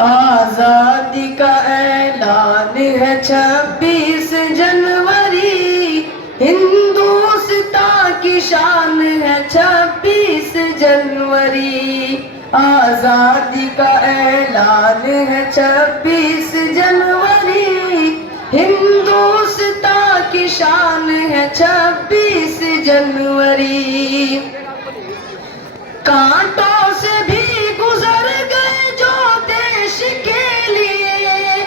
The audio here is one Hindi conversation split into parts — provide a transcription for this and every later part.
आजादी का ऐलान है 26 जनवरी, हिंदुस्तान की शान है 26 जनवरी। आजादी का ऐलान है 26 जनवरी, हिंदुस्तान की शान है 26 जनवरी। कांटों से भी गुजर गए जो देश के लिए,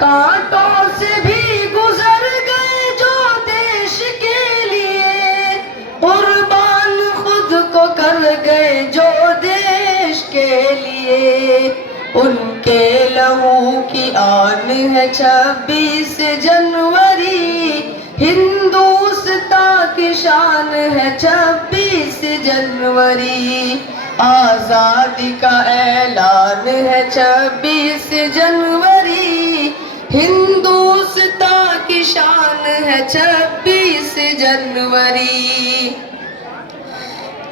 कांटों से भी गुजर गए जो देश के लिए, कुर्बान खुद को कर गए जो देश के लिए। उनके लहू की आन है 26 जनवरी, हिंदुस्तान की शान है 26 जनवरी। आजादी का ऐलान है 26 जनवरी, हिंदुस्तान की शान है 26 जनवरी।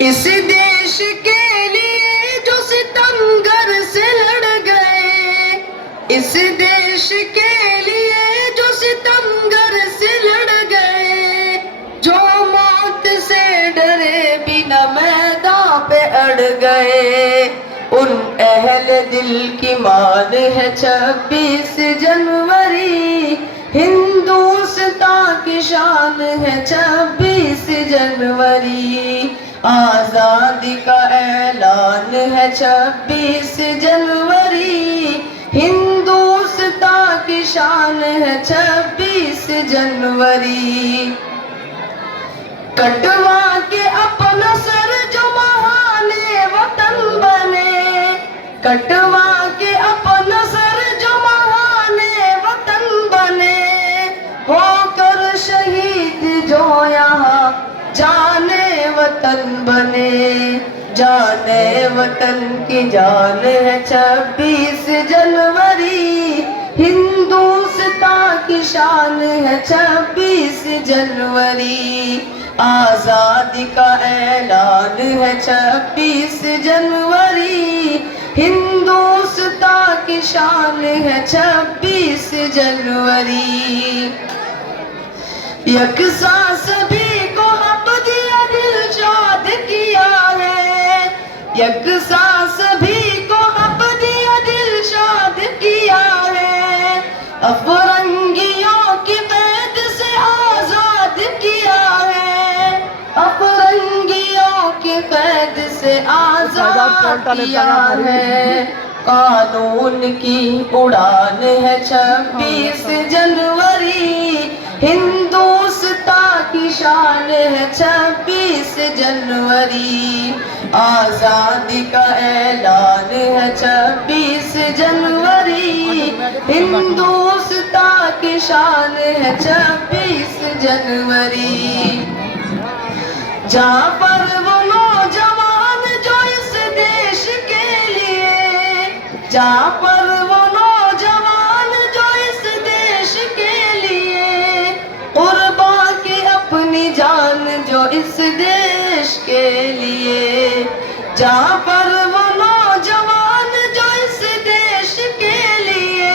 इस देश के लिए जो सितमगर से लड़ गए, इस देश के लिए जो सितमगर से लड़ गए, जो मौत से डरे बिना मैदान पे अड़ गए, उन अहले दिल की मान है 26 जनवरी, हिंदुस्तान की शान है 26 जनवरी। आजादी का ऐलान है 26 जनवरी, हिंदुस्तान की शान है 26 जनवरी। कटवा के अपना सर जो महाने वतन बने, कटवा के अपना सर जो महाने वतन बने, होकर शहीद जो यहाँ जाने वतन बने। जाने वतन की जान है 26 जनवरी, हिंदुस्तान की शान है 26 जनवरी। आजादी का ऐलान है 26 जनवरी, हिंदुस्तान की शान है 26 जनवरी। यकसा सभी को हक दिया दिलशाद किया है, यकसा सभी को हक दिया दिलशाद किया है, अफरंगियों की कैद से आजाद किया है, अफरंगियों की कैद से आजाद किया है। कानून की उड़ान है 26 जनवरी, हिंदुस्तान की शान है 26 जनवरी। आजादी का ऐलान है 26 जनवरी, हिंदुस्तान की शान है 26 जनवरी। जहाँ पर वो नौजवान जो इस देश के लिए, जहाँ पर वो नौजवान जो इस देश के लिए कुर्बान की अपनी जान जो इस देश के लिए, जहाँ पर वो नौजवान जो इस देश के लिए,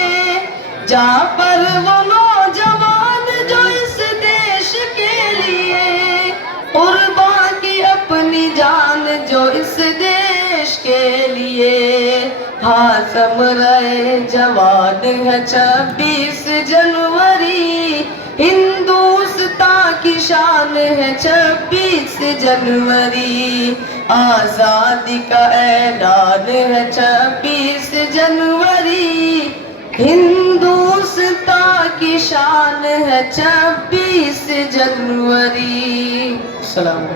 जहाँ पर वो नौजवान जो इस देश के लिए कुर्बान की अपनी जान जो इस देश के लिए। हाँ समरे जवान है 26 जनवरी, हिंदुस्तान की शान है 26 जनवरी। आजादी का ऐलान है 26 जनवरी, हिंदुस्तान की शान है 26 जनवरी। सलाम।